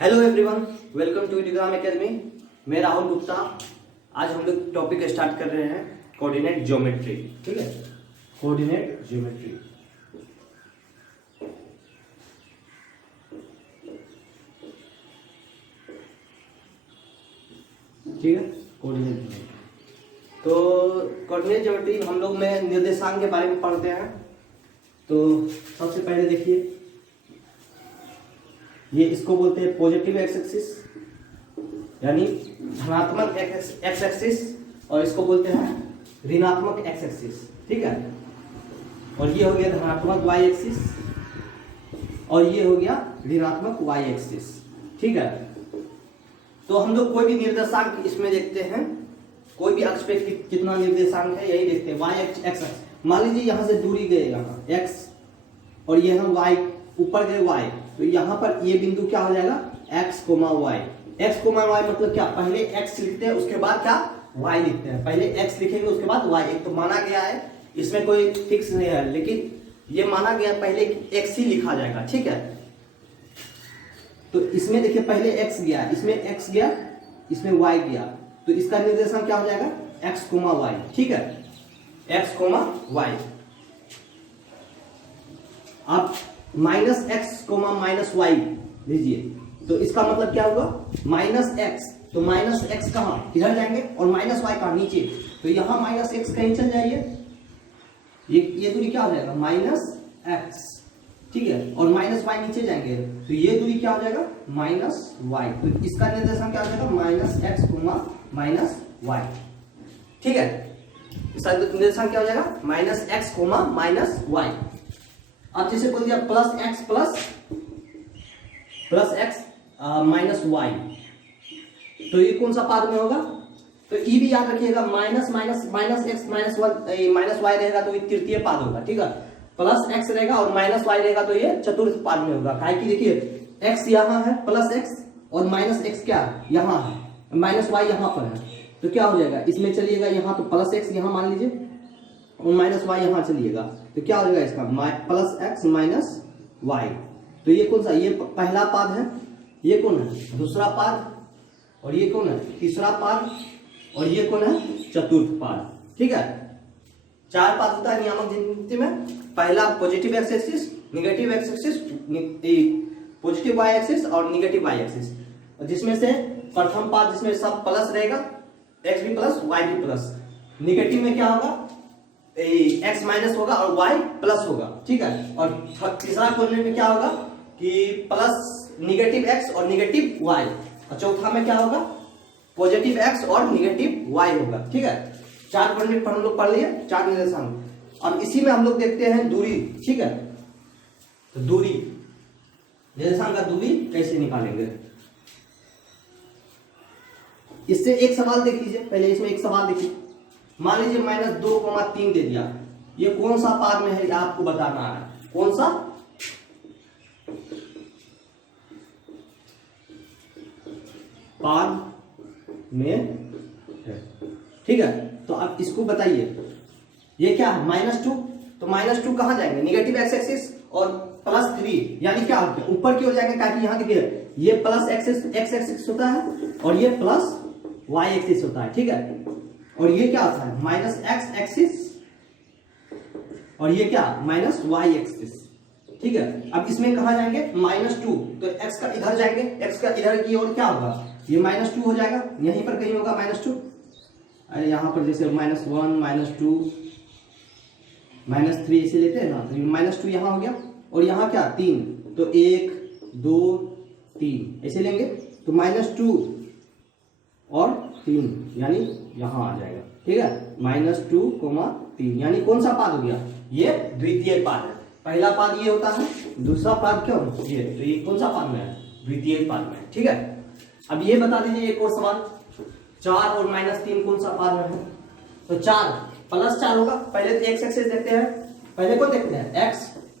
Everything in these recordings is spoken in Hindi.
Hello everyone, welcome to Utigram academy. मैं राहुल गुप्ता। आज हम लोग टॉपिक स्टार्ट कर रहे हैं कोऑर्डिनेट ज्योमेट्री। ठीक है, कोऑर्डिनेट ज्योमेट्री। ठीक है, कोऑर्डिनेट ज्योमेट्री। तो कोऑर्डिनेट ज्योमेट्री हम लोग में निर्देशांक के बारे में पढ़ते हैं। तो सबसे पहले देखिए, ये इसको बोलते हैं पॉजिटिव एक्स एक्सिस यानी धनात्मक एक्स एक्सिस, और इसको बोलते हैं ऋणात्मक एक्स एक्सिस। ठीक है, और ये हो गया धनात्मक वाई एक्सिस और ये हो गया ऋणात्मक वाई एक्सिस। ठीक है, तो हम लोग कोई भी निर्देशांक इसमें देखते हैं, कोई भी अक्ष पे कितना निर्देशांक है यही देखते हैं। वाई एक्स, मान लीजिए यहाँ से दूरी गए यहाँ एक्स और ये हम वाई, ऊपर गए वाई, तो यहाँ पर ये बिंदु क्या हो जाएगा x, y। x, y मतलब क्या, पहले x लिखते हैं उसके बाद क्या y लिखते हैं। पहले x लिखेंगे उसके बाद y। एक तो माना गया है, इसमें कोई फिक्स नहीं है, लेकिन ये माना गया पहले x ही लिखा जाएगा। ठीक है, तो इसमें देखिए पहले x गया, इसमें x गया, इसमें y गया, तो इसका निर्देशांक क्या हो जाएगा x, y। ठीक है, x, y। आप minus x comma minus y लीजिए, तो इसका मतलब क्या होगा माइनस एक्स, तो माइनस एक्स कहाँ इधर जाएंगे और माइनस वाई कहाँ नीचे, तो यहाँ माइनस एक्स कहीं चल जाइए, ये दूरी क्या हो जाएगा माइनस एक्स। ठीक है, और माइनस वाई नीचे जाएंगे तो ये दूरी क्या हो जाएगा माइनस वाई, तो इसका निर्देशांक क्या हो जाएगा minus x comma minus y. ठीक है, इसका निर्देशांक क्या हो जाएगा minus x comma minus y. अब जैसे बोल दिया प्लस एक्स माइनस वाई, तो ये कौन सा पाद में होगा, तो ये भी याद रखिएगा माइनस एक्स माइनस वाई रहेगा तो ये तृतीय पाद होगा। ठीक है, प्लस एक्स रहेगा और माइनस वाई रहेगा तो ये चतुर्थ पाद में होगा। काहे कि देखिए एक्स यहाँ है प्लस एक्स और माइनस एक्स क्या यहाँ है, माइनस वाई यहाँ पर है, तो क्या हो जाएगा इसमें चलिएगा यहाँ, तो प्लस एक्स यहाँ मान लीजिए और माइनस वाई यहाँ चलिएगा, तो क्या हो जाएगा इसका प्लस एक्स माइनस वाई। तो ये कौन सा, ये पहला पाद है, ये कौन है दूसरा पाद, और ये कौन है तीसरा पाद, और ये कौन है चतुर्थ पाद। ठीक है, चार पाद होता है नियामक गिनती में। पहला positive x axis, negative x axis, positive y axis और निगेटिव वाई एक्सिस, जिसमें से प्रथम पाद जिसमें सब प्लस रहेगा, एक्स भी प्लस वाई भी प्लस। निगेटिव में क्या होगा x माइनस होगा और y प्लस होगा। ठीक है, और तीसरा कोऑर्डिनेट में क्या होगा कि प्लस निगेटिव x और निगेटिव y, और चौथा में क्या होगा पॉजिटिव x और निगेटिव y होगा। ठीक है, चार कोऑर्डिनेट पर हम लोग पढ़ लिए, चार निर्देशांक। अब इसी में हम लोग देखते हैं दूरी। ठीक है, तो दूरी, निर्देशांक का दूरी कैसे निकालेंगे, इससे एक सवाल देख लीजिए। पहले इसमें एक सवाल देखिए, मान लीजिए -2,3 दे दिया, ये कौन सा पाद में है ये आपको बताना है, कौन सा पाद में है। ठीक है, तो आप इसको बताइए, ये क्या है -2, तो -2 कहां जाएंगे निगेटिव एक्स एक्सिस और +3 यानी क्या होता है ऊपर की ओर जाएंगे, ताकि यहां देखिए ये प्लस एक्स एक्सिस होता है और ये प्लस वाई एक्सिस होता है। ठीक है, और ये क्या होता है माइनस एक्स एक्सिस और ये क्या माइनस वाई एक्सिस। ठीक है, अब इसमें कहा जाएंगे -2, तो x का इधर जाएंगे, x का इधर की ओर क्या होगा ये -2 हो जाएगा, यहीं पर कहीं होगा -2। अरे यहाँ पर जैसे -1 -2 -3 इसे लेते हैं ना, तो -2 यहाँ हो गया, और यहाँ क्या 3, तो 1 2 3 ऐसे लेंगे, तो -2 और 3 यानी यहाँ आ जाएगा। ठीक है, -2, 3 यानी कौन सा पाद हो गया, ये द्वितीय पाद है। पहला पाद ये होता है, दूसरा पाद क्यों ये, तो ये कौन सा पाद में है द्वितीय पाद में। ठीक है, अब ये बता दीजिए एक और सवाल, 4 और -3 कौन सा पाद में है, तो 4 +4 होगा। पहले तो x एक्सिस देखते हैं, पहले कौन देखते हैं x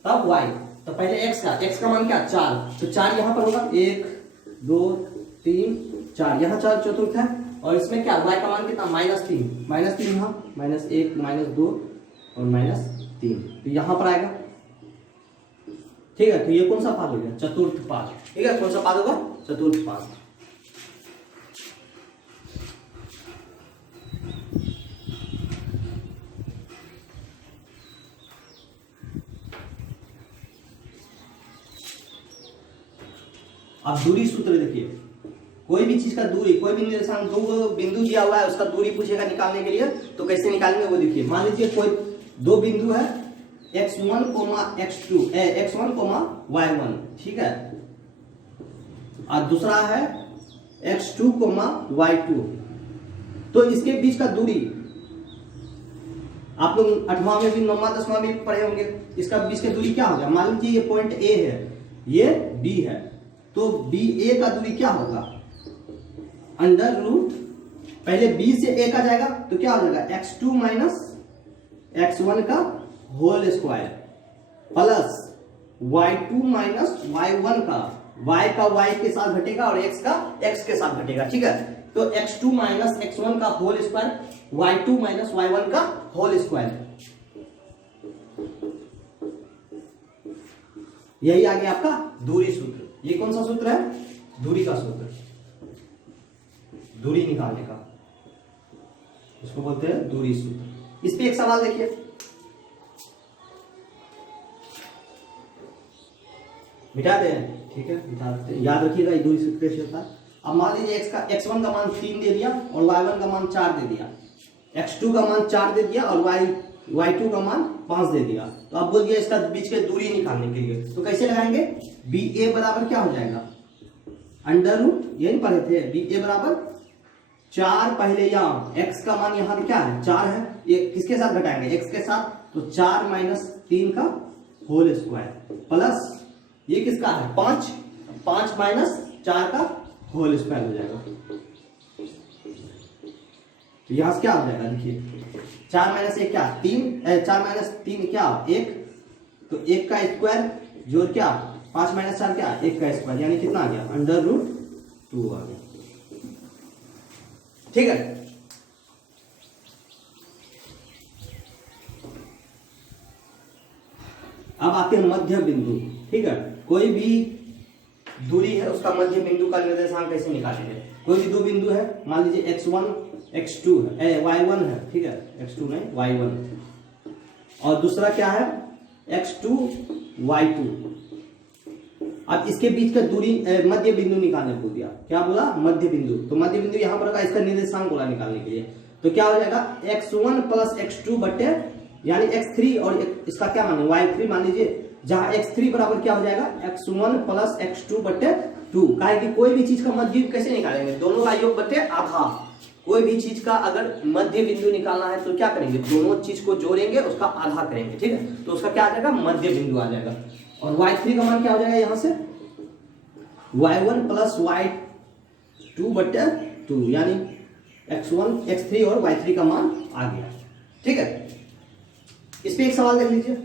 तब y, तो पहले x का मान क्या 4, तो 4 यहाँ पर होगा 1 2 3 4, यहाँ 4 चतुर्थ है, और इसमें क्या y का मान कितना -3 यहाँ -1 -2 और -3, तो यहाँ पर आएगा। ठीक है, तो ये कौन सा पाद हो गया? चतुर्थ पाद। ठीक है, कौन सा पाद होगा? चतुर्थ पाद। अब दूरी सूत्र देखिए, कोई भी चीज का दूरी, कोई भी निर्देशांक दो बिंदु दिया हुआ है, उसका दूरी पूछेगा निकालने के लिए, तो कैसे निकालेंगे वो देखिए। मान लीजिए कोई दो बिंदु है x1, x2, x1, y1, ठीक है, और दूसरा है x2, y2। तो इसके बीच का दूरी आप लोग 8वां में भी 9वां 10वां में भी पढ़े होंगे। इसका बीच की दूरी क्या होगा? मान लीजिए ये पॉइंट A है, ये B है, तो BA का दूरी क्या होगा? अंडर रूट, पहले B से A का जाएगा तो क्या हो जाएगा? x2 माइनस x1 का whole square plus y2 minus y1 का, y का y के साथ घटेगा और x का x के साथ घटेगा। ठीक है, तो x2 माइनस x1 का whole square, y2 minus y1 का होल स्क्वायर, यही आ गया आपका दूरी सूत्र। ये कौन सा सूत्र है? दूरी का सूत्र, दूरी निकालने का, इसको बोलते हैं दूरी सूत्र। इस पे एक सवाल देखिए, मिटा दें, ठीक है, मिटा देते हैं। याद रखिएगा ये दूरी सूत्र कैसे होता है। अब मान लीजिए x1 का मान 3 दे दिया और y1 का मान 4 दे दिया, x2 का मान 4 दे दिया और y2 का मान 5 दे दिया। तो अब बोल दिया इसका बीच के दूरी निकालने के लिए, तो कैसे लगाएंगे? BA बराबर क्या हो जाएगा? अंडर रूट, ये नहीं पढ़े थे, BA बराबर 4, पहले यहाँ x का मान यहाँ क्या है? 4 है, ये किसके साथ घटाएंगे? x के साथ, तो 4 माइनस 3 का होल स्क्वायर प्लस ये किसका है? 5 माइनस 4 का होल स्क्वायर हो जाएगा। तो यहां से क्या हो जाएगा? देखिए 4 माइनस 1 क्या? 3, 4 माइनस 3 क्या? 1, तो 1 का स्क्वायर जोड़ क्या? 5 माइनस 4 क्या? 1 का स्क्वायर, यानी कितना आ गया? अंडर रूट 2 आ गया। ठीक है, अब आते हैं मध्य बिंदु। ठीक है, कोई भी दूरी है उसका मध्य बिंदु का निर्देशांक कैसे निकालेंगे? कोई भी दो बिंदु है, मान लीजिए x1 x2 है, y1 है, ठीक है, x2 नहीं y1, और दूसरा क्या है? x2 y2। अब इसके बीच का दूरी मध्य बिंदु निकालने को दिया, क्या बोला? मध्य बिंदु। तो मध्य बिंदु यहां पर होगा, इसका निर्देशांक बोला निकालने के लिए, तो क्या हो जाएगा? x1 प्लस x2 बटे, यानी x3 और इसका क्या माने? y3 मान लीजिए, जहां x3 बराबर क्या हो जाएगा? x1 प्लस x2 बटे 2। कहा कि कोई भी चीज का मध्य बिंदु कैसे निकालेंगे? दोनों का योग बटे आधा। कोई भी चीज का अगर मध्य बिंदु निकालना है तो क्या करेंगे? दोनों चीज को जोड़ेंगे, उसका आधा करेंगे। ठीक है, तो उसका क्या आ जाएगा? मध्य बिंदु आ जाएगा। और y3 का मान क्या हो जाएगा? यहां से y1 प्लस y2 बटे 2, यानी x1 x3 और y3 का मान आ गया। ठीक है, इस पे एक सवाल देख लीजिए।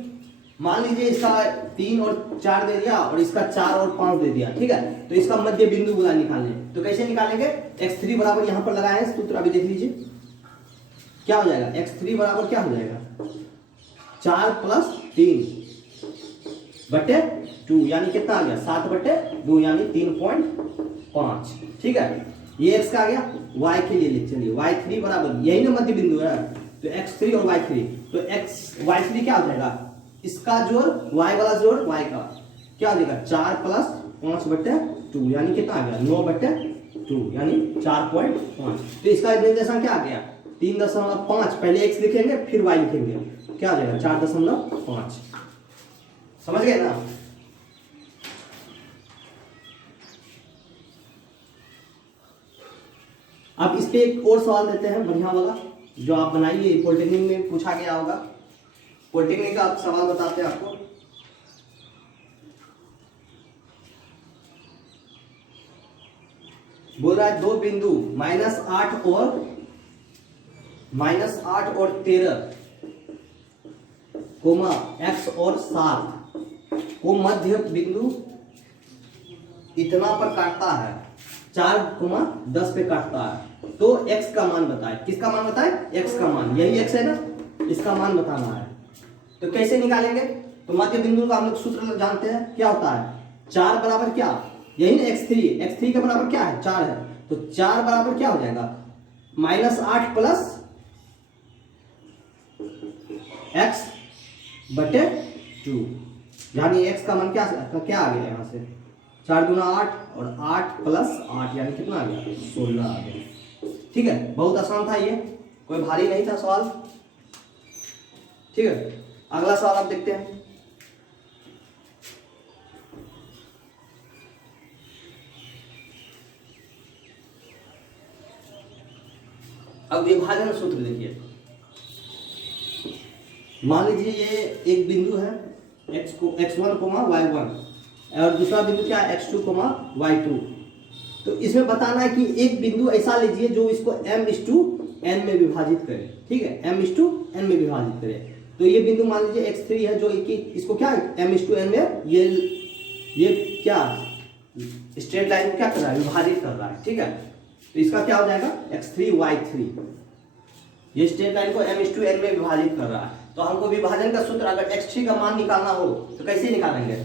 मान लीजिए इसका 3 और 4 दे दिया और इसका 4 और 5 दे दिया। ठीक है, तो इसका मध्य बिंदु बोला निकालने, तो कैसे निकालेंगे? x3 बराबर यहां पर लगाए हैं सूत्र, अभी देख लीजिए क्या हो जाएगा। x3 बराबर क्या हो जाएगा? 4 प्लस 3 बटे 2, यानी कितना आ गया? 7 बटे 2, यानी 3.5। ठीक है, ये x का आ गया। y के लिए लिख चलिए, y3 बराबर, यही ना मध्य बिंदु है, तो x3 और y3, तो y3 क्या हो जाएगा? इसका जोड़ y वाला जोड़ y का क्या हो जाएगा? 4 प्लस 5 बटे 2, यानी कितना आ गया? 9 बटे 2, यानी 4.5। तो इसका निर्देशांक क्या आ गया? 3.5। पहले x लिखेंगे फिर y लिखेंगे, क्या हो जाएगा? 4.5। समझ गए ना? अब इस पे एक और सवाल देते हैं बढ़िया वाला, जो आप बनाइए, पॉलिटेक्निक में पूछा गया होगा। पॉलिटेक्निक का सवाल बताते हैं आपको। बोल रहा है दो बिंदु -8 और 13 कोमा x और 7 को मध्य बिंदु इतना पर काटता है, 4,10 पे काटता है, तो x का मान बताए। किसका मान बताए? x का मान, यही x है ना, इसका मान बताना है। तो कैसे निकालेंगे? तो मध्य बिंदु का हम लोग सूत्र जानते हैं, क्या होता है 4 बराबर क्या, यही ना x3 के बराबर क्या है 4 है, तो 4 बराबर क्या हो जाएगा -8 प्लस x बटे 2, यानी x का मान क्या आ गया यहाँ से 4 दूना 8 और 8 प्लस 8 यानी कितना आ गया 16 आ गया। ठीक है, बहुत आसान था ये, कोई भारी नहीं था सवाल। ठीक है, अगला सवाल आप देखते हैं। अब विभाजन सूत्र देखिए, मान लीजिए ये एक बिंदु है x1, y1 और दूसरा बिंदु क्या है x2, y2। तो इसमें बताना है कि एक बिंदु ऐसा लीजिए जो इसको m/n में विभाजित करे। ठीक है, m/n में विभाजित करे। तो ये बिंदु मान लीजिए x3 है जो कि इसको क्या है m/n में ये क्या स्ट्रेट लाइन को क्या कर रहा है विभाजित कर रहा है। ठीक है, तो इसका क्या हो जाएगा x3 y3, ये स्ट्रेट लाइन को m/n में विभाजित कर रहा है। तो हमको विभाजन का सूत्र अगर x3 का मान निकालना हो तो कैसे निकालेंगे,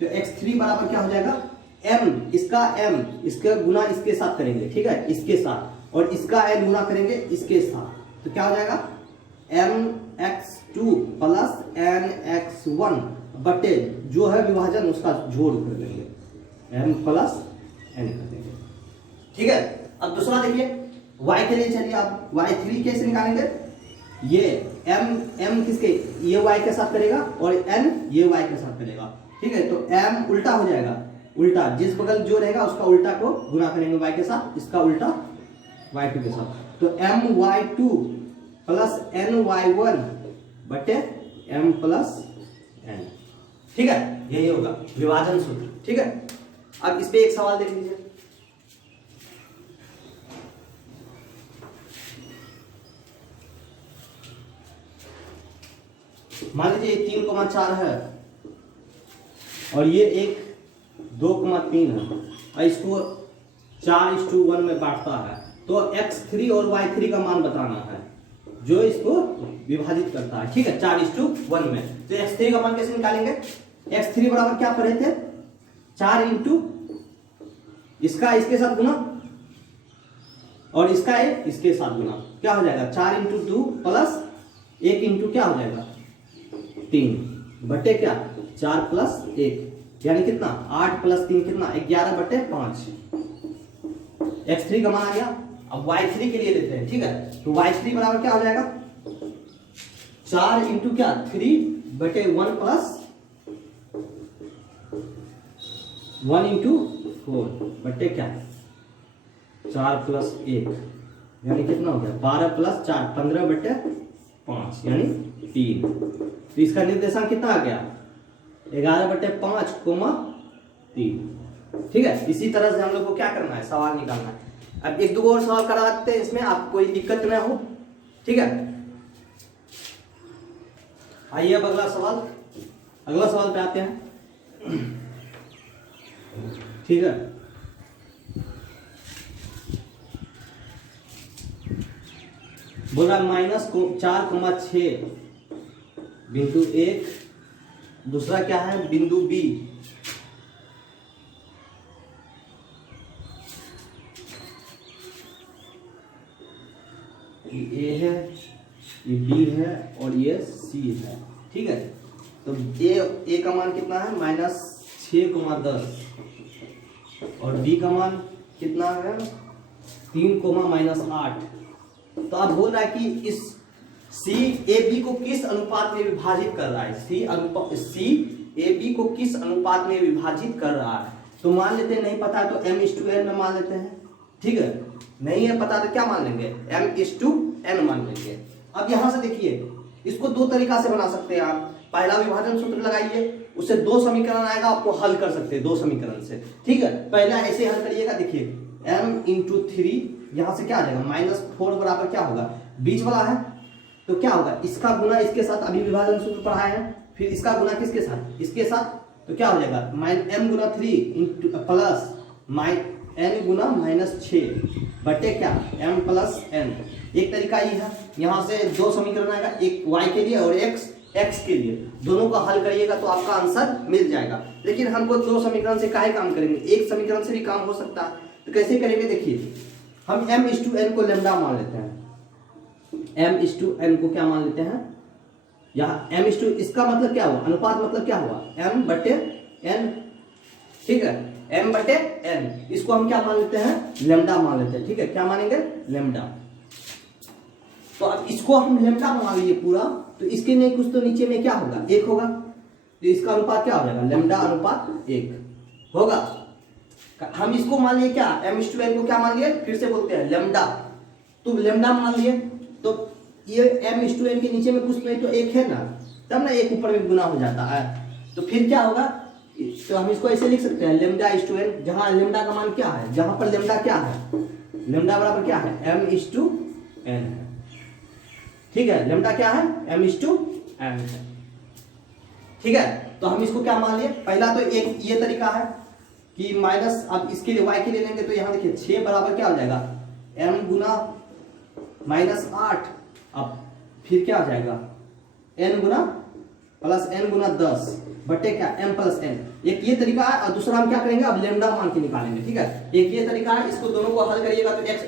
तो x3 बराबर क्या हो जाएगा m, इसका m इसका गुना इसके साथ करेंगे। ठीक है, इसके साथ, और इसका n गुना करेंगे इसके साथ, तो क्या हो जाएगा mx2 प्लस nx1 बटे जो है विभाजन उसका जोड़ कर देंगे m प्लस n कर देंगे। ठीक है, अब दूसरा देखिए y के लिए, चलिए आप y3 कैसे निकालेंगे, ये m किसके, ये y के साथ करेगा और n ये y के साथ करेगा। ठीक है, तो m उल्टा हो जाएगा, उल्टा जिस बगल जो रहेगा उसका उल्टा को गुना करेंगे y के साथ, इसका उल्टा y2 के साथ, तो my2 प्लस ny1 बटे m प्लस n। ठीक है, यही होगा विभाजन सूत्र। ठीक है, अब इस पे एक सवाल देख लीजिए, मान लीजिए 3,4 है और ये 2,3 है और इसको 4:1 में बांटता है, तो x3 और y3 का मान बताना है जो इसको विभाजित करता है। ठीक है, 4:1 में, तो x3 का मान कैसे निकालेंगे, x3 बराबर क्या पढ़े थे 4 इंटू इसका इसके साथ गुना और इसका इसके साथ गुना, क्या हो जाएगा 4 इंटू 2 प्लस 1 इंटू क्या हो जाएगा 3 बटे क्या 4 प्लस 1 यानी कितना 8 प्लस 3 कितना 11 बटे 5। x3 का मान आ गया। अब y3 के लिए लेते हैं। ठीक है, तो y3 बराबर क्या हो जाएगा 4 इंटू क्या 3 बटे 1 प्लस 1 इंटू 4 बटे क्या 4 प्लस 1 यानी कितना हो गया 12 प्लस 4 15 बटे 5 यानी 3। तो इसका निर्देशांक कितना आ गया 11 बटे 5 कोमा 3। ठीक है, इसी तरह से हम लोग को क्या करना है सवाल निकालना है। अब एक दो और सवाल कराते हैं, इसमें आप कोई दिक्कत ना हो। ठीक है, आइए अब अगला सवाल पे आते हैं। ठीक है, बोल रहा -4,6 बिंदु 1, दूसरा क्या है बिंदु बी, ये ए है, ये बी है और ये सी है। ठीक है, तो ए का मान कितना है -6,10 और बी का मान कितना है 3,-8। तो आप बोल रहा है कि इस सी ए बी को किस अनुपात में विभाजित कर रहा है, सी ए बी को किस अनुपात में विभाजित कर रहा है। तो मान लेते हैं नहीं पता है तो m/n में मान लेते हैं। ठीक है, नहीं है पता तो क्या मान लेंगे m/n मान लेंगे। अब यहां से देखिए इसको दो तरीका से बना सकते हैं आप। पहला विभाजन सूत्र लगाइए, उससे 2 समीकरण आएगा, आपको हल कर सकते हैं 2 समीकरण से। ठीक है, पहला ऐसे हल करिएगा, देखिए m/3 यहां से क्या आ जाएगा -4 बराबर क्या होगा बीच वाला है तो क्या होगा इसका गुना इसके साथ, अभी विभाजन सूत्र पढ़ाए हैं, फिर इसका गुना किसके साथ इसके साथ, तो क्या हो जाएगा m गुना 3 प्लस n गुना -6 बटे क्या m प्लस n। एक तरीका ये है, यहाँ से 2 समीकरण आएगा, एक y के लिए और x x के लिए, दोनों का हल करिएगा तो आपका आंसर मिल जाएगा। लेकिन हमको दो समीकरण से काहे काम करेंगे, एक समीकरण से भी काम हो सकता है। तो कैसे करेंगे, देखिए हम m/n को लैम्डा मान लेते हैं, m/n को क्या मान लेते हैं, यहाँ m इसका मतलब क्या हुआ, अनुपात मतलब क्या हुआ, m/n, ठीक है, m/n, इसको हम क्या मान लेते हैं, लैम्डा मान लेते हैं, ठीक है, क्या मानेंगे, लैम्डा। तो अब इसको हम लैम्डा मान लिए पूरा, तो इसके नहीं कुछ तो नीचे में क्या होगा, 1 होगा, तो इसका अनुपात क्या हो जाएगा, लैम्डा अनुपात 1 होगा। हम इसको मान लिए क्या, m/n को क्या मान लिए, फिर से बोलते हैं लैम्डा, तो लैम्डा मान लिए, तो ये m/n के नीचे में कुछ नहीं तो 1 है ना, तब ना 1 ऊपर में गुना हो जाता है, तो फिर क्या होगा, तो हम इसको ऐसे लिख सकते हैं λ/n, जहां लैम्डा का मान क्या है, जहां पर लैम्डा क्या है, लैम्डा बराबर क्या है, m/n है, ठीक है, लैम्डा क्या है, m/n है, ठीक है। तो हम इसको क्या मान लिए, पहला तो एक ये तरीका है कि माइनस, अब इसके लिए y के लिए लेंगे तो यहाँ देखिए 6 बराबर क्या हो जाएगा, m गुना -8, अब फिर क्या हो जाएगा, n गुना प्लस n गुना 10 बटे क्या, m प्लस n, एक ये तरीका है। और दूसरा हम क्या करेंगे, अब लैम्डा मान के निकालेंगे, ठीक है, एक ये तरीका है, इसको दोनों को हल करिएगा तो x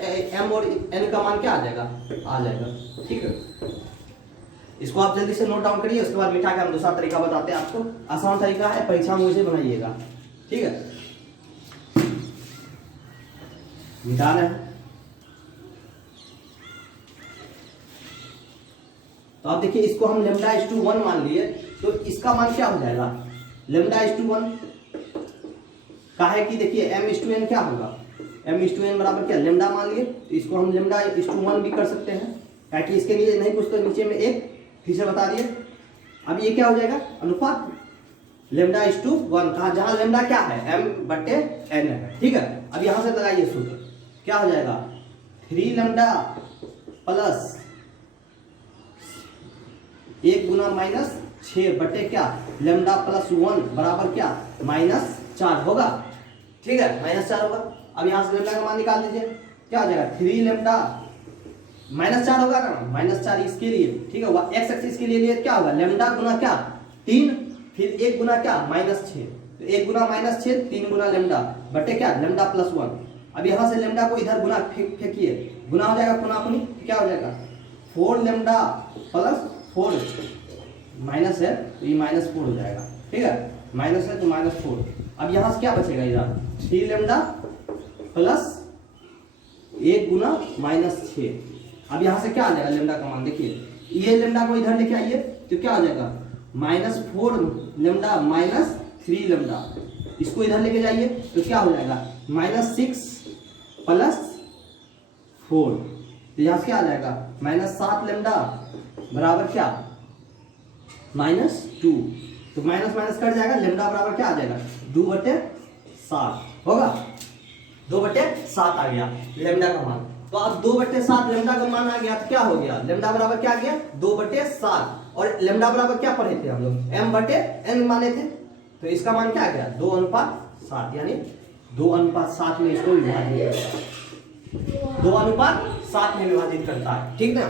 m और n का मान क्या आ जाएगा, ठीक है। इसको आप जल्दी से नोट डाउन करिए, उसके बाद मिटा के हम दूसरा तरीका बताते हैं आपको, आसान तरीका है, परीक्षा में मुझे बनाइएगा, ठीक है। मिटा रहे हैं, तो आप देखिए इसको हम λ/1 मान लिए, तो इसका मान क्या हो जाएगा, λ/1 काहे कि देखिए m/n क्या होगा, m/n बराबर क्या, लैम्डा मान लिए, तो इसको हम λ/1 भी कर सकते हैं, ताकि इसके लिए नहीं कुछ तो नीचे में 1 फिर से बता दिए। अब ये क्या हो जाएगा, अनुपात λ/1 कहा, जहां लैम्डा क्या है, m/n है, ठीक है। अब यहां से लगाइए सूत्र, क्या हो जाएगा, 3λ प्लस 1 गुना -6 बटे क्या, लैम्डा प्लस 1 बराबर क्या, -4 होगा, ठीक है, -4 होगा। अब यहां से लैम्डा का मान निकाल दीजिए, क्या हो जाएगा, 3λ -4 होगा ना, -4 इसके लिए, ठीक है, x एक्सिस के लिए क्या होगा, लैम्डा गुना क्या 3, फिर 1 गुना क्या -6, तो 1 गुना -6 3 गुना लैम्डा बटे क्या, लैम्डा प्लस 1। अब यहाँ से लैम्डा को इधर गुना फेंकिए, गुना हो जाएगा पुनापुनी, क्या हो जाएगा, 4λ प्लस 4 माइनस है तो ये -4 हो जाएगा, ठीक है, माइनस है तो -4। अब यहाँ से क्या बचेगा, इधर 3λ प्लस 1 गुना -6। अब यहाँ से क्या आ जाएगा, लैम्डा का मान देखिए, ये लैम्डा को इधर लेके आइए तो क्या हो जाएगा, -4λ -3λ, इसको इधर लेके जाइए तो क्या हो जाएगा, -6 प्लस 4, तो यहाँ से क्या आ जाएगा, -7λ बराबर क्या, -2, तो माइनस माइनस कट जाएगा, लैम्डा बराबर क्या आ जाएगा, 2/7 होगा, 2/7 आ गया लैम्डा का मान। तो अब 2/7 लैम्डा का मान आ गया, तो क्या हो गया, लैम्डा बराबर क्या आ गया, 2/7, और लैम्डा बराबर क्या पढ़े थे हम लोग, m/n माने थे, तो इसका मान क्या आ गया, 2:7, यानी 2:7 में इसको विभाजित करता है, 2:7 में विभाजित करता है, ठीक ना।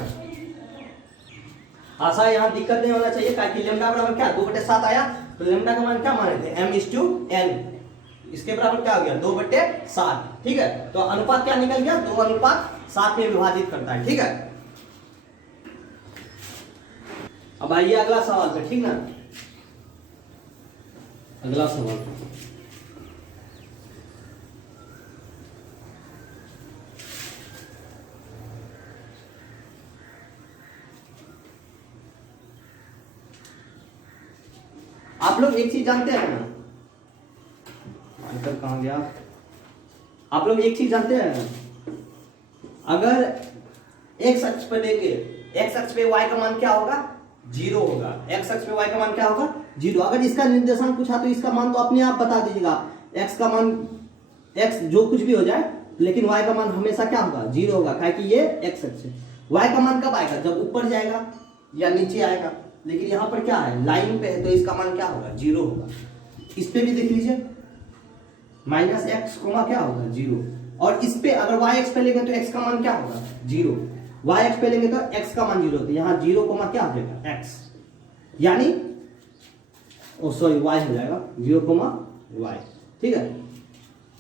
आशा यहाँ दिक्कत नहीं होना चाहिए, ताकि लैम्डा बराबर क्या 2/7 आया, तो लैम्डा का मान क्या माने थे, m/n, इसके बराबर क्या हो गया, 2/7, ठीक है। तो अनुपात क्या निकल गया, 2:7 में विभाजित करता है, ठीक है। अब आइए अगला सवाल पे, ठीक ना, अगला सवाल, आप लोग एक चीज जानते हैं ना, कहां गया, आप लोग एक चीज जानते हैं ना, अगर x अक्ष पर देंगे, x अक्ष पे y का मान क्या होगा, 0 होगा, x अक्ष पे y का मान क्या होगा, 0। अगर इसका निर्देशांक पूछा तो इसका मान तो अपने आप बता दीजिएगा, x का मान, x जो कुछ भी हो जाए, लेकिन y का मान हमेशा क्या होगा, 0 होगा, क्योंकि ये x अक्ष है। y का मान कब आएगा, जब ऊपर जाएगा या नीचे आएगा, लेकिन यहाँ पर क्या है, लाइन पे है, तो इसका मान क्या होगा, 0 होगा। इस पे भी देख लीजिए, -x क्या होगा, 0, और इस पे अगर y x पे लेंगे तो x का मान क्या होगा, 0, y x पे लेंगे तो x का मान 0, तो यहाँ 0 क्या हो जाएगा, x, यानी सॉरी वाई हो जाएगा 0, y, ठीक है।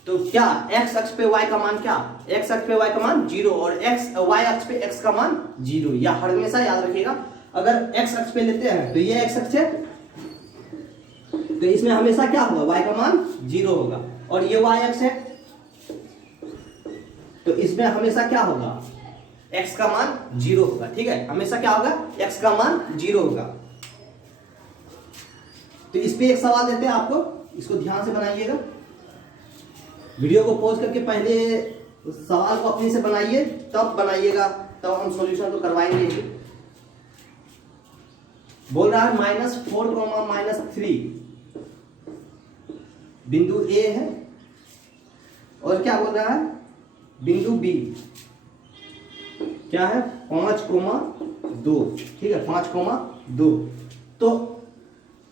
तो क्या x अक्ष पे y का मान क्या, x अक्ष पे y का मान 0 और y अक्ष पे x का मान 0। या हमेशा याद रखिएगा, अगर x अक्ष पे लेते हैं तो ये x अक्ष है, तो इसमें हमेशा क्या होगा, y का मान 0 होगा। और ये y अक्ष है, तो इसमें हमेशा क्या होगा, x का मान 0 होगा, ठीक है। हमेशा क्या होगा, x का मान 0 होगा। तो इस पे एक सवाल देते हैं आपको, इसको ध्यान से बनाइएगा। वीडियो को पॉज करके पहले सवाल को अपने से बनाइए, तब बनाइएगा, तब हम सॉल्यूशन तो करवाएंगे। बोल रहा है -4, -3 बिंदु ए है, और क्या बोल रहा है, बिंदु बी क्या है 5, 2, ठीक है 5, 2। तो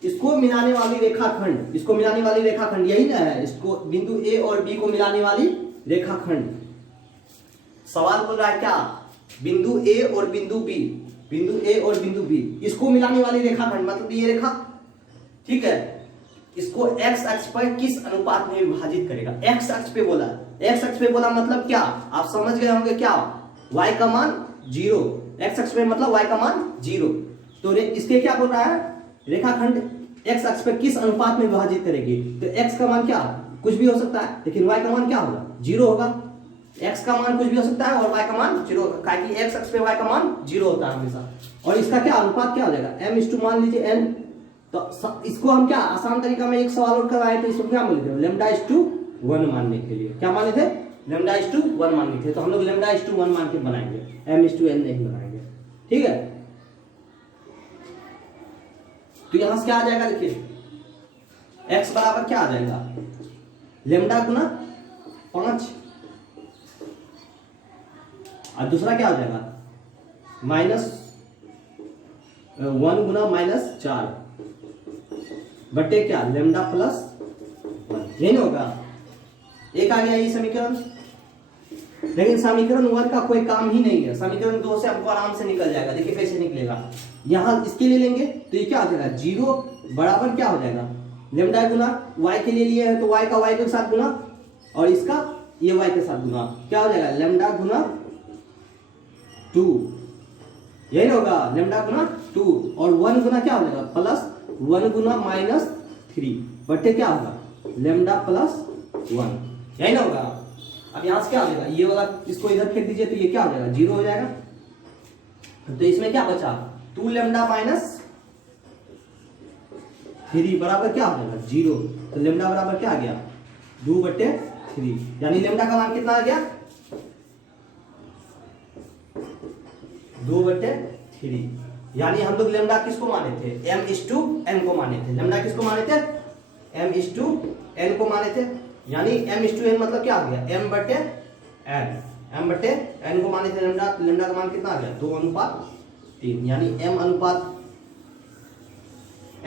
इसको मिलाने वाली रेखाखंड, इसको मिलाने वाली रेखाखंड यही ना है, इसको बिंदु ए और बी को मिलाने वाली रेखाखंड। सवाल बोल रहा है क्या, बिंदु ए और बिंदु बी, बिंदु ए और बिंदु बी, इसको मिलाने वाली रेखाखंड मतलब ये रेखा, ठीक है। इसको x अक्ष पर किस अनुपात में विभाजित करेगा, x अक्ष पे बोला, x अक्ष पे बोला मतलब क्या, आप समझ गए होंगे क्या, y का मान 0, x अक्ष पे मतलब y का मान 0। तो इसके क्या बोल रहा है, रेखाखंड x अक्ष पर किस अनुपात में विभाजित करेगी। तो x का मान क्या, कुछ भी हो सकता है, लेकिन y का मान क्या होगा, 0 होगा। x का मान कुछ भी हो सकता है और y का मान 0 होगा, क्योंकि x अक्ष पे y का मान 0 होता है हमेशा। और इसका क्या अनुपात क्या हो जाएगा, m मान लीजिए n। तो इसको हम क्या आसान तरीका में एक सवाल और करवाए थे, इसको क्या बोले थे, λ1 मानने के लिए क्या माने थे, λ1 मानने थे। तो हम लोग λ1 मान के बनाएंगे, m/n नहीं बनाएंगे, ठीक है। तो यहां से क्या आ जाएगा, देखिए x बराबर क्या आ जाएगा, लैम्डा गुना 5, और दूसरा क्या हो जाएगा -1 गुना -4 बटे क्या, लैम्डा प्लस 1, यही होगा। एक आ गया ये समीकरण, लेकिन समीकरण 1 का कोई काम ही नहीं है, समीकरण 2 से हमको आराम से निकल जाएगा। देखिए कैसे निकलेगा, यहां इसके लिए लेंगे तो ये क्या हो जाएगा, 0 बराबर क्या हो जाएगा, लैम्डा गुना y के लिए लिए है तो y का y के साथ गुना, और इसका ये y के साथ गुना, क्या हो जाएगा, लैम्डा गुना 2, यही होगा, लैम्डा गुना 2, और 1 गुना क्या हो जाएगा, प्लस 1 गुना -3 बटे क्या होगा, लैम्डा प्लस 1, यही ना होगा। अब यहां से क्या हो जाएगा, ये वाला इसको इधर फेंक दीजिए तो ये क्या हो जाएगा, 0 हो जाएगा। तो इसमें क्या बचा, 2 लैम्डा -3 बराबर क्या हो जाएगा, 0। तो लैम्डा बराबर क्या आ गया, 2/3, यानी लैम्डा का मान कितना आ गया, 2/3। यानी हम लोग लैम्डा किसको माने थे, m/n को माने थे। लैम्डा किसको माने थे, m/n को माने थे। यानी m/n मतलब क्या आ गया, m/n को माने थे लैम्डा। लैम्डा का मान कितना आ गया, 2:3, यानी m अनुपात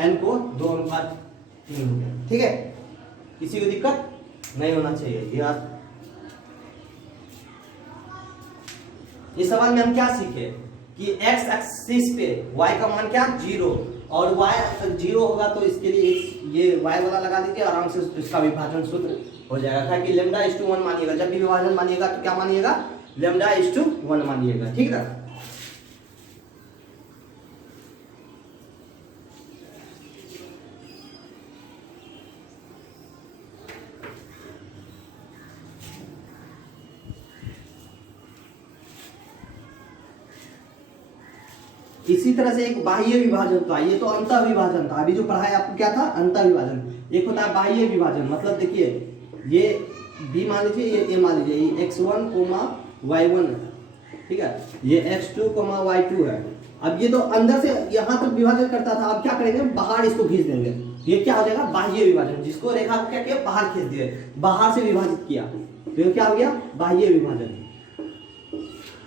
n को 2:3 हो गया, ठीक है। किसी को दिक्कत नहीं होना चाहिए यार। इस सवाल में हम क्या सीखे कि x एक्सिस पे y का मान क्या, 0, और y 0 होगा तो इसके लिए ये y वाला लगा दीजिए, आराम से इसका विभाजन सूत्र हो जाएगा। कि λ1 मानिएगा, जब भी विभाजन मानिएगा तो क्या मानिएगा, λ1 मानिएगा, ठीक है। इसी तरह से एक बाह्य विभाजन था, ये तो अंतः विभाजन था, अभी जो पढ़ाया आपको क्या था, अंतः विभाजन। एक होता है बाह्य विभाजन, मतलब देखिए ये b मान लीजिए, ये a मान लीजिए, ये x1, y1 है, ठीक है, ये x2, y2 है। अब ये तो अंदर से यहां तक विभाजन करता था, अब क्या करेंगे, बाहर इसको खींच देंगे, ये क्या हो जाएगा, बाह्य विभाजन। जिसको रेखा को क्या किया, बाहर खींच दिए, बाहर से विभाजित किया, तो ये क्या हो गया, बाह्य विभाजन।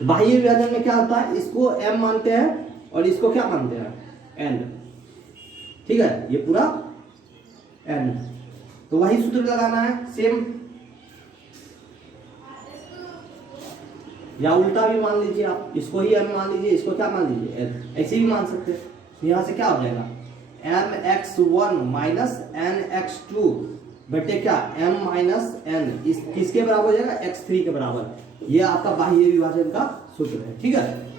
बाह्य विभाजन में क्या होता है, इसको m मानते हैं और इसको क्या मानते हैं, n, ठीक है, ये पूरा n। तो वही सूत्र लगाना है सेम, या उल्टा भी मान लीजिए आप, इसको ही m मान लीजिए, इसको क्या मान लीजिए n, ऐसे भी मान सकते हैं। तो यहां से क्या हो जाएगा, m x one minus n x two बटे क्या m माइनस एन, इस किसके बराबर हो जाएगा, x3 के बराबर। ये आपका बाह्य विभाजन का सूत्र है, ठीक है।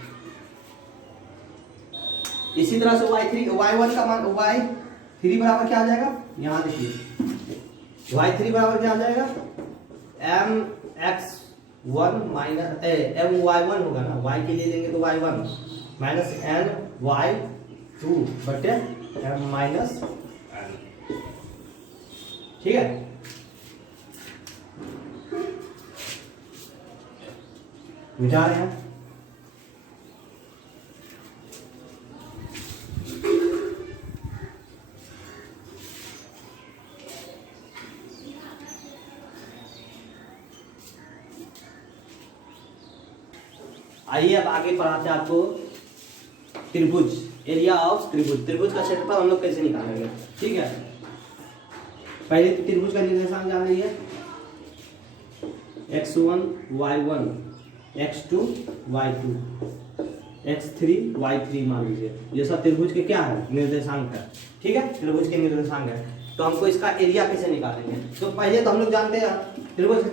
इसी तरह से y1 का मान y3 बराबर क्या आ जाएगा, यहां देखिए y3 बराबर क्या आ जाएगा, m x1 minus m y1 होगा ना, y के लिए लेंगे तो y1 माइनस n y2 बटे m माइनस n, ठीक है। मिटा रहे हैं, आइए अब आगे पढ़ाते हैं आपको त्रिभुज, एरिया ऑफ त्रिभुज। त्रिभुज का क्षेत्रफल हम लोग कैसे निकालेंगे, ठीक है। पहले तो त्रिभुज का निर्देशांक जान लीजिए, x1 y1 x2 y2 x3 y3 मान लीजिए, ये सब त्रिभुज के क्या है, निर्देशांक है, ठीक है, त्रिभुज के निर्देशांक है। तो हमको इसका एरिया कैसे निकालेंगे, तो पहले तो हम लोग जानते हैं त्रिभुज का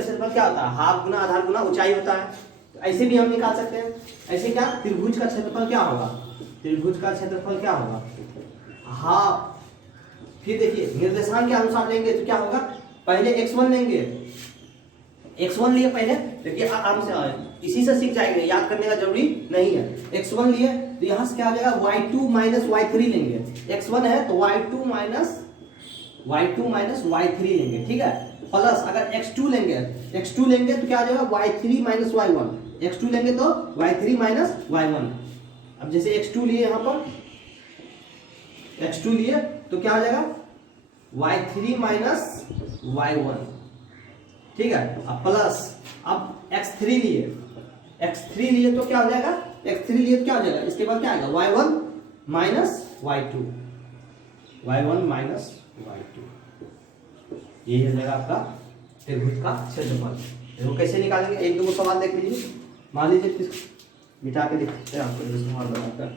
क्षेत्रफल क्या होता है, हाफ गुना आधार गुना ऊंचाई होता है। ऐसे भी हम निकाल सकते हैं, ऐसे क्या, त्रिभुज का क्षेत्रफल क्या होगा, त्रिभुज का क्षेत्रफल क्या होगा, हाफ, फिर देखिए निर्देशांक के अनुसार लेंगे तो क्या होगा, पहले x1 लेंगे, x1 लिए पहले, देखिए आराम से इसी से सीख जाएंगे, याद करने का जरूरी नहीं है। x1 लिए तो यहां से क्या हो जाएगा, y2 माइनस y3 लेंगे, x1 है तो y2 माइनस y3 लेंगे, ठीक है। प्लस अगर x2 लेंगे तो क्या आ जाएगा, y3 माइनस y1, x2 लेंगे तो y3 माइनस y1। अब जैसे x2 लिए, यहां पर x2 लिए तो क्या आ जाएगा, y3 माइनस y1, ठीक है। अब प्लस अब x3 लिए तो क्या हो जाएगा, x3 लिए तो क्या हो जाएगा, इसके बाद क्या आएगा, y1 माइनस y2, ये हो जाएगा आपका त्रिभुज का क्षेत्रफल। देखो कैसे निकालेंगे, एक दो सवाल देख लीजिए, मान लीजिए मिटा के देखते हैं आपको सवाल बनाकर।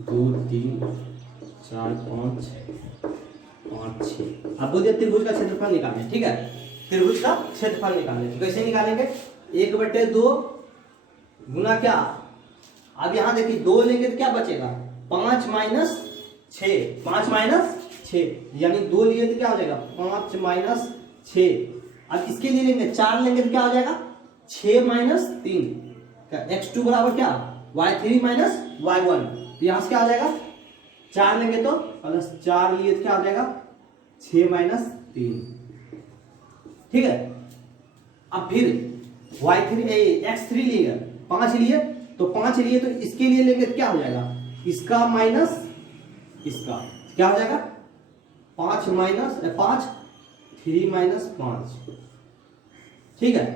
दो तीन चार पाँच छः, आप बोलिए त्रिभुज का क्षेत्रफल निकालें, ठीक है। त्रिभुज का क्षेत्रफल निकालें तो कैसे निकालेंगे, 1/2 गुना क्या, अब यहां देखिए 2 लेंगे तो क्या बचेगा, 5 माइनस 6, यानी 2 लिए तो क्या हो जाएगा, 5 माइनस 6। अब इसके लिए लेंगे 4 लेंगे तो क्या हो जाएगा, 6 माइनस 3, x2 बराबर क्या, y3 माइनस y1। तो यहां से क्या हो जाएगा, 4 लेंगे तो प्लस 4 लिए तो क्या हो जाएगा, 6 माइनस 3, ठीक है। अब फिर x3 लिए 5 लिए तो 5 लिए तो इसके लिए लेंगे तो क्या हो जाएगा, इसका माइनस इसका, क्या हो जाएगा, 5 माइनस 5 3 माइनस 5, ठीक है।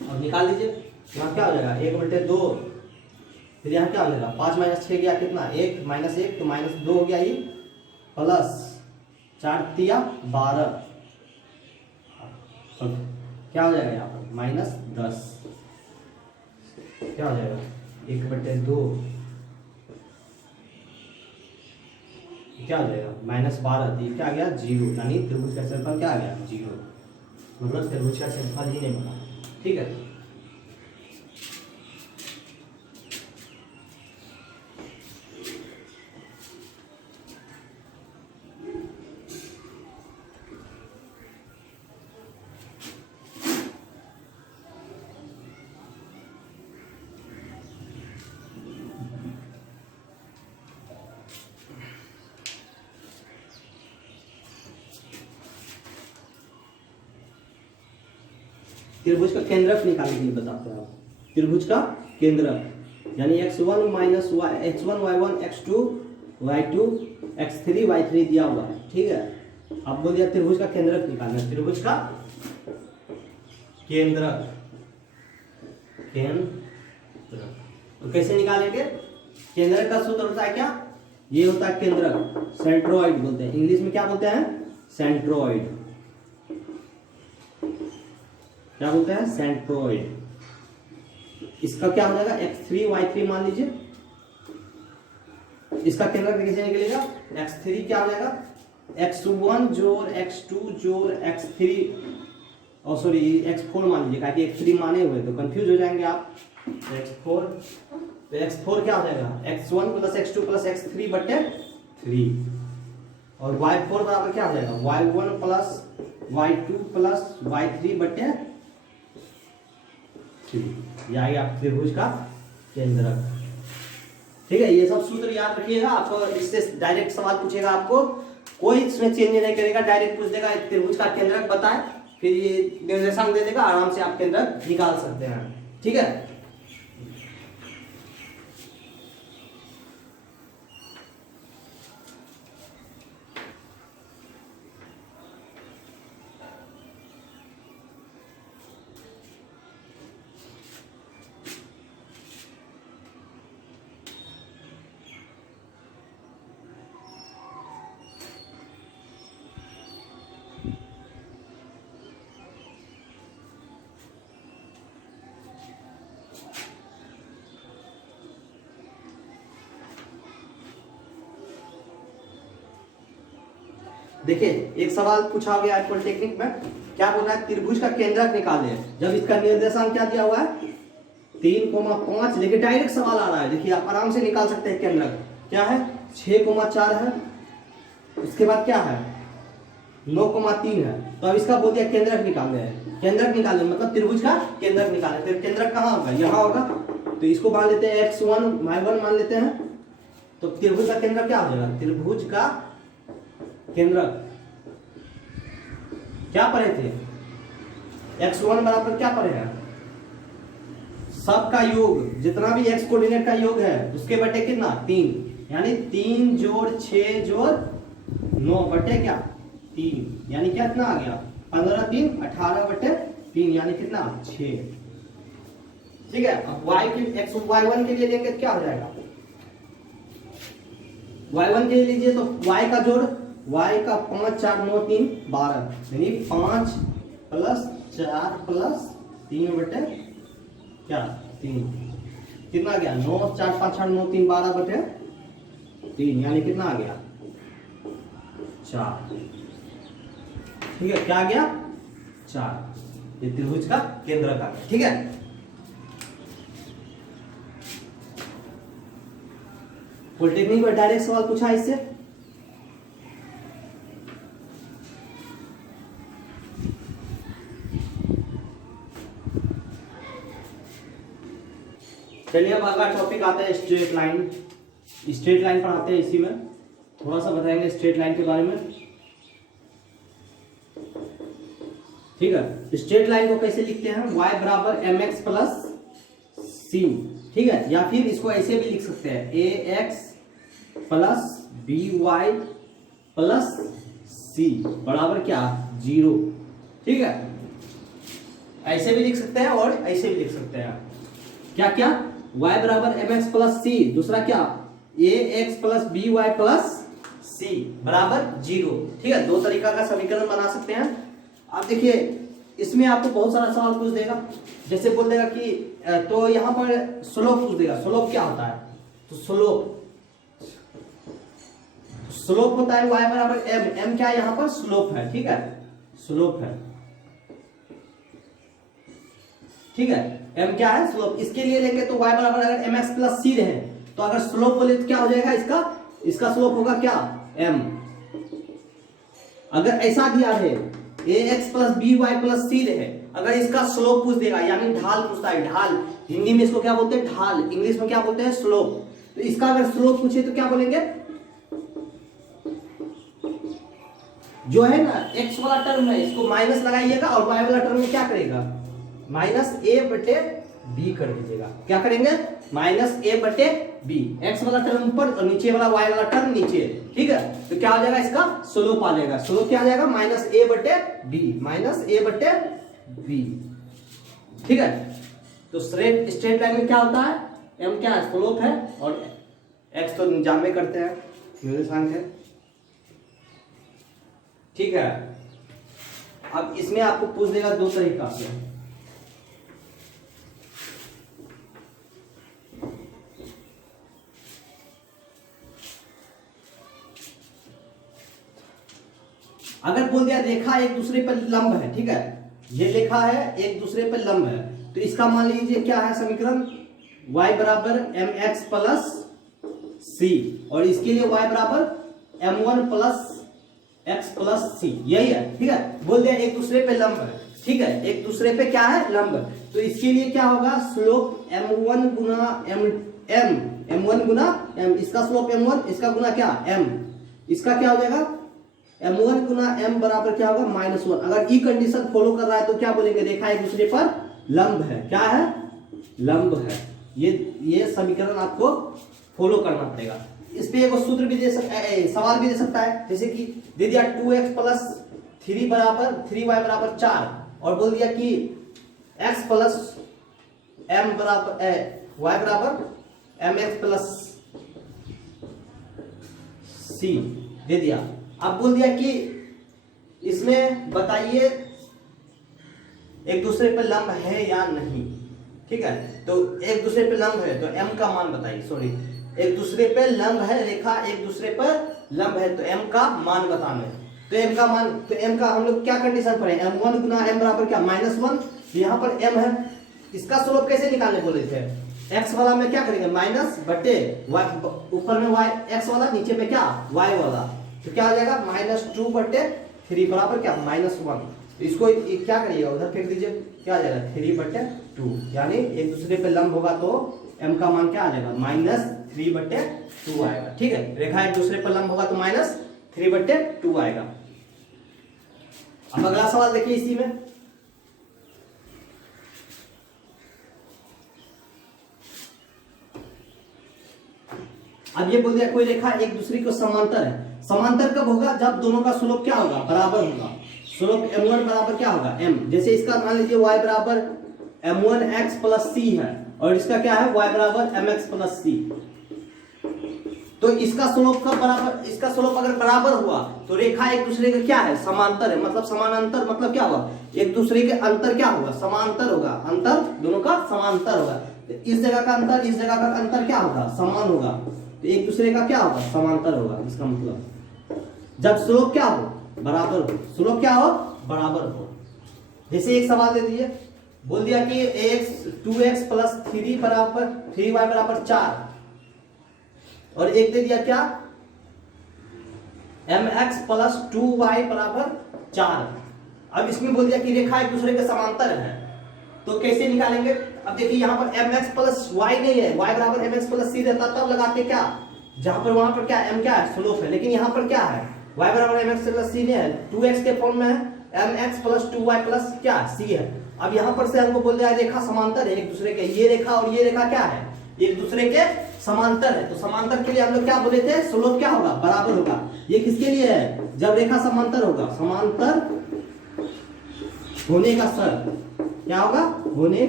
अब निकाल लीजिए, यहाँ क्या हो जाएगा, 1/2, फिर यहाँ क्या हो जाएगा, 5 माइनस 6 गया कितना, 1 माइनस 1 तो माइनस 2 हो गया, ये प्लस 4 तिया 12, क्या हो जाएगा यहाँ पर, माइनस 10, क्या हो जाएगा, 1/2 क्या हो जाएगा, माइनस 12, तो ये क्या आ गया, 0, यानी त्रिभुज का क्षेत्रफल क्या आ गया, 0, मतलब त्रिभुज का क्षेत्रफल ही नहीं बना, ठीक है। त्रिभुज का केंद्रक निकालने के लिए बताते हैं, त्रिभुज का केंद्रक यानी x1 minus x1 y1 x2 y2 x3 y3 दिया हुआ है, ठीक है। अब बोल दिया त्रिभुज का केंद्रक निकालना है, त्रिभुज का केंद्रक, तो कैसे निकालेंगे, केंद्रक का सूत्र होता है क्या, ये होता है केंद्रक, सेंट्रोइड बोलते हैं, इंग्लिश में क्या बोलते हैं, सेंट्रोइड। क्या बोलते हैं, सेंट्रोइड। इसका क्या हो जाएगा, x3 y3 मान लीजिए, इसका केंद्रक कैसे निकलेगा, x3 क्या हो जाएगा, x1 जोड़ x2 जोड़ x3 और सॉरी x4 मान लीजिए, क्योंकि x3 माने हुए तो कंफ्यूज हो जाएंगे आप। x4 तो x4 क्या हो जाएगा, x1 plus x2 plus x3 बटे 3 और y4 बराबर क्या हो जाएगा, y1 plus y2 plus y3 बटे 3। यह आएगा आप त्रिभुज का केंद्रक। ठीक है, ये सब सूत्र याद रखिएगा, आपको इससे डायरेक्ट सवाल पूछेगा, आपको कोई इसमें चेंज नहीं करेगा, डायरेक्ट पूछ देगा त्रिभुज का केंद्रक बताए, फिर ये निर्देशांक दे देगा, आराम से आप केंद्रक निकाल सकते हैं। ठीक है, देखिए एक सवाल पूछा गया है पॉलिटेक्निक में, क्या बोल रहा है, त्रिभुज का केंद्रक निकाले, जब इसका निर्देशांक क्या दिया हुआ है 3,5, लेकिन डायरेक्ट सवाल आ रहा है, देखिए आप आराम से निकाल सकते हैं केंद्रक, क्या है 6,4 है, उसके बाद क्या है 9,3 है, तो अब इसका बोल दिया केंद्रक निकालने है, केंद्रक निकालने मतलब त्रिभुज का केंद्रक निकालने, फिर केंद्रक कहाँ होगा, यहाँ होगा, तो इसको मान लेते हैं x1 y1 मान लेते हैं, तो त्रिभुज का केंद्रक क्या हो जाएगा, त्रिभुज का केंद्रक क्या पढ़े थे, x1 बराबर क्या पढ़े हैं, सबका योग, जितना भी x कोऑर्डिनेट का योग है उसके बटे कितना 3, यानी 3 जोड़ 6 जोड़ 9 बटे क्या 3, यानी क्या कितना आ गया 15 3 18 बटे 3, यानी कितना 6। ठीक है, अब y के x y1 के लिए लेंगे क्या हो जाएगा, y1 के लिए लीजिए तो y का जोड़, y का 5 4 9 3 12, यानी 5 प्लस 4 प्लस 3 बटे क्या 3, कितना आ गया 9 4 5 6 9 3 12 बटे 3, यानी कितना आ गया 4। ठीक है, क्या आ गया 4, ये त्रिभुज का केंद्रक आ गया। ठीक है, पॉलिटेक्निक में डायरेक्ट सवाल पूछा इससे, चलिए अब अगला टॉपिक आता है स्ट्रेट लाइन। स्ट्रेट लाइन पढ़ाते हैं, इसी में थोड़ा सा बताएंगे स्ट्रेट लाइन के बारे में। ठीक है, स्ट्रेट लाइन को कैसे लिखते हैं, y बराबर mx प्लस c। ठीक है, या फिर इसको ऐसे भी लिख सकते हैं ax plus by plus c बराबर क्या 0। ठीक है, ऐसे भी लिख सकते हैं और ऐसे भी लिख सकते हैं, क्या क्या y बराबर mx प्लस c, दूसरा क्या ax plus by plus c बराबर 0। ठीक है, दो तरीका का समीकरण बना सकते हैं। अब देखिए इसमें आपको बहुत सारा सवाल पूछ देगा, जैसे बोल देगा कि तो यहाँ पर स्लोप पूछ देगा, स्लोप क्या होता है, तो स्लोप होता है y बराबर m क्या है यहाँ पर स्लोप है। ठीक है, स्लोप है। ठीक है, m क्या है स्लोप, इसके लिए लेंगे तो y बराबर अगर mx प्लस c रहे तो अगर स्लोप बोले तो क्या हो जाएगा, इसका स्लोप होगा क्या m। अगर ऐसा दिया है ax plus by plus c रहे, अगर इसका स्लोप पूछ देगा यानी ढाल पूछता है, ढाल हिंदी में इसको क्या बोलते हैं ढाल, इंग्लिश में क्या बोलते हैं स्लोप, तो इसका अगर स्लोप पूछे तो क्या बोलेंगे, जो है ना x वाला टर्म है इसको माइनस लगाइएगा और y वाला टर्म में क्या करेगा माइनस a बटे b कर दीजिएगा, क्या करेंगे माइनस a बटे b, x वाला टर्म ऊपर और नीचे वाला y वाला टर्म नीचे। ठीक है, तो क्या हो जाएगा इसका स्लोप आ जाएगा, स्लोप क्या आ जाएगा माइनस a बटे b, माइनस a बटे b। ठीक है, तो स्ट्रेट लाइन में क्या होता है m क्या है स्लोप है और x तो जान में करते हैं निर्देशांक है, ठीक है। अब इसमें आपको पूछ देगा दो तरीका से, अगर बोल दिया रेखा एक दूसरे पर लंब है, ठीक है, ये रेखा है एक दूसरे पर लंब है, तो इसका मान लीजिए क्या है समीकरण, y बराबर mx प्लस सी, और इसके लिए y बराबर m1 प्लस x प्लस सी, यही है, ठीक है। बोल दिया एक दूसरे पे लंब है, ठीक है, एक दूसरे पे क्या है, लंब, तो इसके लिए क्या होगा, स्लोप m1 गुना m1 गुना m, इसका स्लोप m1, इसका गुना क्या m, इसका क्या हो जाएगा m1 गुना m बराबर क्या होगा -1। अगर ई कंडीशन फॉलो कर रहा है तो क्या बोलेंगे, रेखा एक दूसरे पर लंब है, क्या है, लंब है। ये समीकरण आपको फॉलो करना पड़ेगा। इस पे एक सूत्र भी दे सकता है, सवाल भी दे सकता है, जैसे कि दे दिया 2x प्लस 3 बराबर 3y बराबर 4, और बोल दिया कि x प्लस m बराबर y बराबर mx प्लस c दे दिया। अब बोल दिया कि इसमें बताइए एक दूसरे पे लंब है या नहीं, ठीक है, तो एक दूसरे पे लंब है तो m का मान बताइए, सॉरी, एक दूसरे पे लंब है, रेखा एक दूसरे पर लंब है, तो m का मान बताना है। तो m का मान, तो m का हम लोग क्या कंडीशन पढ़े, m1 गुना m बराबर क्या -1, यहाँ पर m है, इसका स्लोप कैसे निकालने बोले थे, x वाला में क्या करेंगे माइनस बटे y, ऊपर में y x वाला, नीचे में क्या y वाला, तो क्या हो जाएगा -2 बटे 3 बराबर क्या -1। तो इसको क्या करिएगा उधर फेंक दीजिए, क्या आ जाएगा 3 बटे 2, यानी एक दूसरे पे लंब होगा तो m का मान क्या आ जाएगा -3 बटे 2 आएगा, ठीक है। रेखा एक दूसरे पर लंब होगा तो -3 बटे 2 आएगा। अब अगला सवाल देखिए इसी में, अब ये बोल दिया कोई रेखा एक दूसरे को समांतर है, समांतर कब होगा, जब दोनों का स्लोप क्या होगा, बराबर होगा, स्लोप m1 बराबर क्या होगा m, जैसे इसका मान लीजिए y बराबर m1x प्लस c है, और इसका क्या है y बराबर mx प्लस c, तो इसका स्लोप का बराबर, इसका स्लोप अगर बराबर हुआ तो रेखा एक दूसरे के क्या है, समांतर है, मतलब समानांतर, मतलब क्या होगा, एक दूसरे के अंतर क्या होगा, समांतर होगा, अंतर दोनों का समांतर होगा, तो इस जगह का अंतर इस जगह का अंतर क्या होगा, समान होगा, तो एक दूसरे का क्या होगा, समांतर होगा। इसका मतलब जब स्लोप क्या हो, बराबर हो, स्लोप क्या हो, बराबर हो। जैसे एक सवाल दे दीजिए, बोल दिया कि x 2x प्लस 3 बराबर 3y बराबर 4, और एक दे दिया क्या mx प्लस 2y बराबर 4। अब इसमें बोल दिया कि रेखा एक दूसरे के समांतर है, तो कैसे निकालेंगे, अब देखिए यहाँ पर mx प्लस y नहीं है, y बराबर mx प्लस c रहता तब लगाते क्या, जहां पर वहां पर क्या m क्या है, स्लोप है, लेकिन यहाँ पर क्या है y बराबर mx प्लस c नहीं है, 2x के फॉर्म में है, mx प्लस 2y प्लस क्या c है। अब यहाँ पर से हमको बोल दिया रेखा समांतर है एक दूसरे के, ये रेखा और ये रेखा क्या है, एक दूसरे के समांतर है, तो समांतर के लिए हम लोग क्या बोले थे, स्लोप क्या होगा, बराबर होगा। ये किसके लिए है, जब रेखा समांतर होगा, समांतर होने का शर्त क्या होगा, होने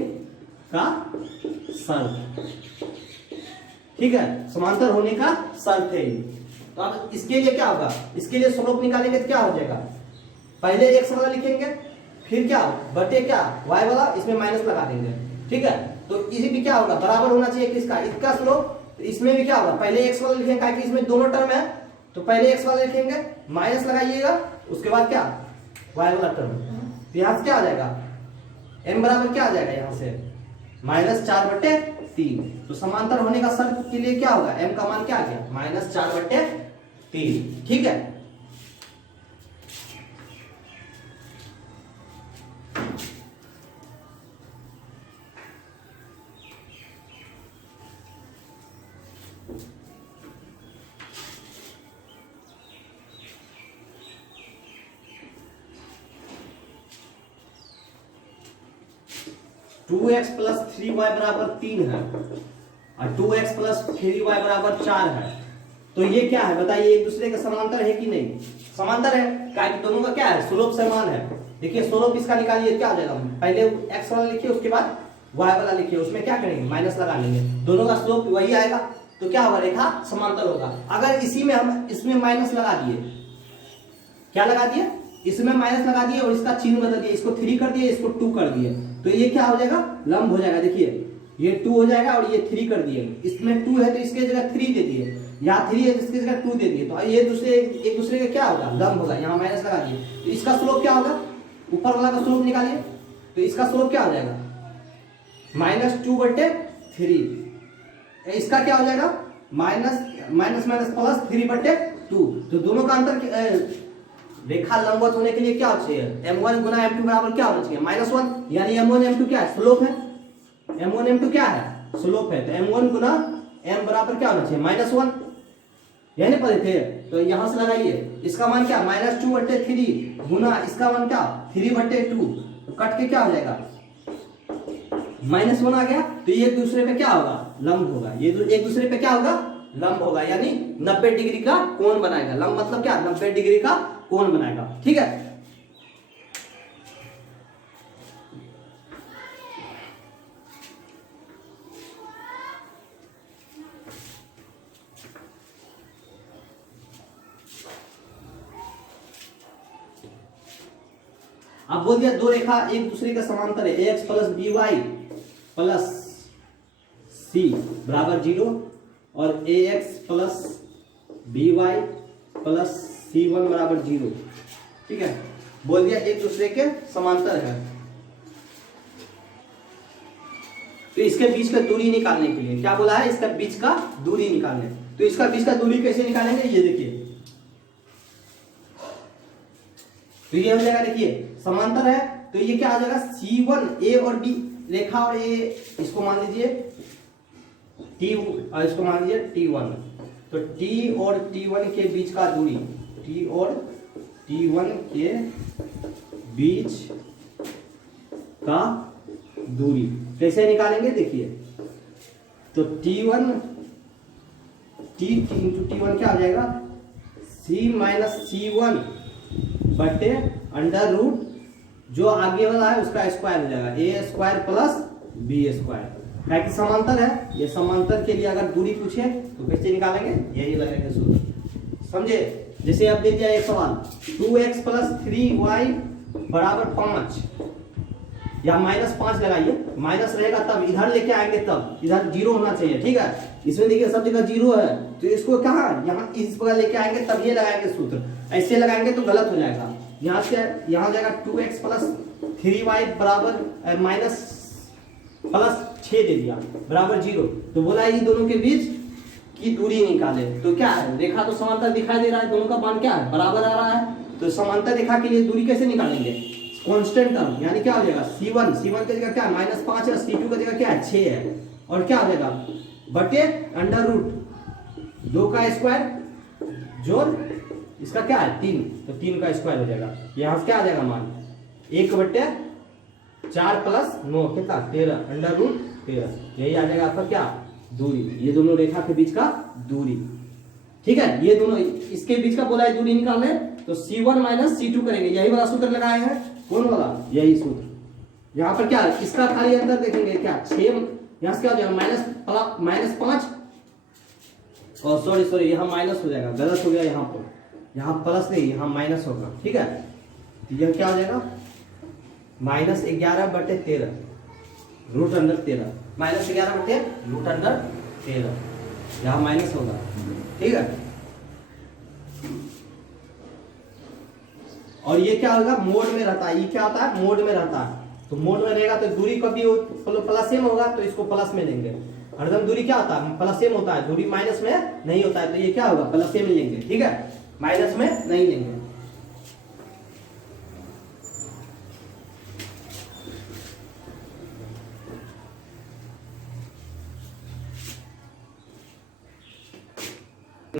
का शर्त, ठीक है, समांतर होने का शर्त है। तो अब इसके लिए क्या होगा, इसके लिए स्लोप निकालेंगे तो क्या हो जाएगा, पहले x वाला लिखेंगे, फिर क्या बटे क्या y वाला, इसमें माइनस लगा देंगे, ठीक है। तो इसी भी क्या होगा, बराबर होना चाहिए किसका, इसका स्लोप, तो इसमें भी क्या होगा, पहले x वाला लिखेंगे, क्योंकि इसमें दोनों टर्म है, तो पहले x वाला लिखेंगे, माइनस लगाइएगा, उसके बाद क्या y वाला टर्म, तो यहाँ से क्या आ जाएगा, m बराबर क्या आ जाएगा, यहाँ से -4 बटे 3। तो समांतर होने का शर्त के लिए क्या होगा, m का मान क्या आ गया, -4 बटे 3, ठीक है। टू एक्स प्लस 3y बराबर 3 है, और 2x प्लस 3y बराबर 4 है, तो ये क्या है बताइए, एक दूसरे के समांतर है कि नहीं, समांतर है, क्योंकि दोनों का क्या है, स्लोप समान है। देखिए स्लोप इसका निकालिए, क्या हो जाएगा, पहले x वाला लिखिए, उसके बाद y वाला लिखिए, उसमें क्या करेंगे, माइनस लगा लेंगे, दोनों का स्लोप वही आएगा, तो क्या होगा, रेखा समांतर होगा। अगर इसी में हम इसमें माइनस लगा दिए, क्या लगा दिए, इसमें माइनस लगा दिए और इसका चिन्ह बदल दिए, इसको 3 कर दिए, इसको 2 कर दिए, तो ये क्या हो जाएगा, लंब हो जाएगा। देखिए ये 2 हो जाएगा और ये 3 कर दिए, इसमें 2 है तो इसके जगह 3 दे दिए, यहाँ 3 है तो इसकी जगह 2 दे दिए, तो ये दूसरे एक दूसरे का क्या होगा, लंब होगा। यहाँ माइनस लगा दिए तो इसका स्लोप क्या होगा, ऊपर वाला का स्लोप निकालिए, तो इसका स्लोप क्या हो जाएगा, -2/3। इसका क्या हो जाएगा, माइनस प्लस 3/2। तो दोनों का अंतर रेखा लंबवत होने के लिए क्या चाहिए, m1 गुना m2 बराबर क्या होना चाहिए, -1। यानी m1 m2 क्या है, स्लोप है। m1 m2 क्या है, स्लोप है। तो m1 गुना m बराबर क्या होना चाहिए, -1। यानी पढ़े थे, तो यहां से लगाइए, इसका मान क्या, -2/3 गुना इसका मान क्या, 3/2, तो कट के क्या हो जाएगा, -1 आ गया। तो ये एक दूसरे पे क्या होगा, लंब होगा। ये एक दूसरे पे क्या होगा, लंब होगा, यानी 90 डिग्री का कोण बनाएगा। लंब मतलब क्या, 90 डिग्री का कोण बनाएगा। ठीक है, अब बोल दिया दो रेखा एक दूसरे का समांतर है, ax plus by plus c बराबर 0 और ax plus by plus c1 बराबर 0। ठीक है, बोल दिया एक दूसरे के समांतर है। तो इसके बीच का दूरी निकालने के लिए क्या बोला है, इसका बीच का दूरी निकालने। तो इसका बीच का दूरी कैसे निकालेंगे, ये देखिए, तो ये हो जाएगा, देखिए समांतर है तो ये क्या आ जाएगा, C1 A और B रेखा और A, इसको मान लीजिए T और इसको मान लीजिए T1। तो T और T1 के बीच का दूरी, T और T1 के बीच का दूरी कैसे निकालेंगे, देखिए। तो T1 T इंटू T1 क्या हो जाएगा, C माइनस C1 बटे अंडर रूट जो आगे वाला है उसका स्क्वायर हो जाएगा, ए स्क्वायर प्लस बी स्क्वायर। है कि समांतर है, ये समांतर के लिए अगर दूरी पूछे तो कैसे निकालेंगे, यही लगेगा सूत्र, समझे। जैसे अब दे दिया एक सवाल, 2x प्लस 3y बराबर 5, या -5 लगाइए, माइनस रहेगा तब इधर लेके आएंगे, तब इधर 0 होना चाहिए। ठीक है, इसमें देखिए सब जगह 0 है, तो इसको कहाँ, यहाँ इस जगह लेके आएंगे तब ये लगाएंगे सूत्र। ऐसे लगाएंगे तो गलत हो जाएगा। यहाँ से यहाँ हो जाएगा 2x प्लस 3y बराबर माइनस प्लस 6 दे दिया बराबर 0। तो बोला ये दोनों के बीच की दूरी निकाले। तो क्या है, रेखा तो समांतर दिखाई दे रहा है, दोनों का मान क्या है, बराबर आ रहा है। तो समांतर रेखा के लिए दूरी कैसे निकालेंगे, कांस्टेंट टर्म, यानी क्या हो जाएगा, C1 की जगह क्या है, -5 है, C2 की जगह क्या है, 6 है, और क्या हो जाएगा बटे अंडर रूट 2 का स्क्वायर जोड़ इसका क्या है 3, तो 3 का स्क्वायर हो जाएगा। यहाँ से क्या आ जाएगा मान, 1/4 प्लस 9 कितना 13 अंडर रूट 13। यही आ जाएगा आपका क्या, दूरी, ये दोनों रेखा के बीच का दूरी। ठीक है, ये दोनों इसके बीच का बोला है दूरी निकालने, तो C1 माइनस C2 करेंगे, यही वाला सूत्र लगाए हैं। कौन वाला, यही सूत्र। यहाँ पर क्या है, इसका खाली अंतर देखेंगे क्या, 6, यहाँ से क्या हो जाएगा -5, और सॉरी यहाँ माइनस हो जाएगा, गलत हो गया यहाँ पर, यहाँ प्लस नहीं यहाँ माइनस होगा। ठीक है, तो यह क्या हो जाएगा -11/13 रूट अंडर 13, -11/√13, यहाँ माइनस होगा। ठीक है, और ये क्या होगा, मोड में रहता है, ये क्या होता है, मोड में रहता है। तो मोड में रहेगा तो दूरी कभी प्लस सेम होगा, तो इसको प्लस में लेंगे। हरदम दूरी क्या होता है, प्लस सेम होता है, दूरी माइनस में नहीं होता है, तो ये क्या होगा, प्लस सेम लेंगे। ठीक है, माइनस में नहीं लेंगे।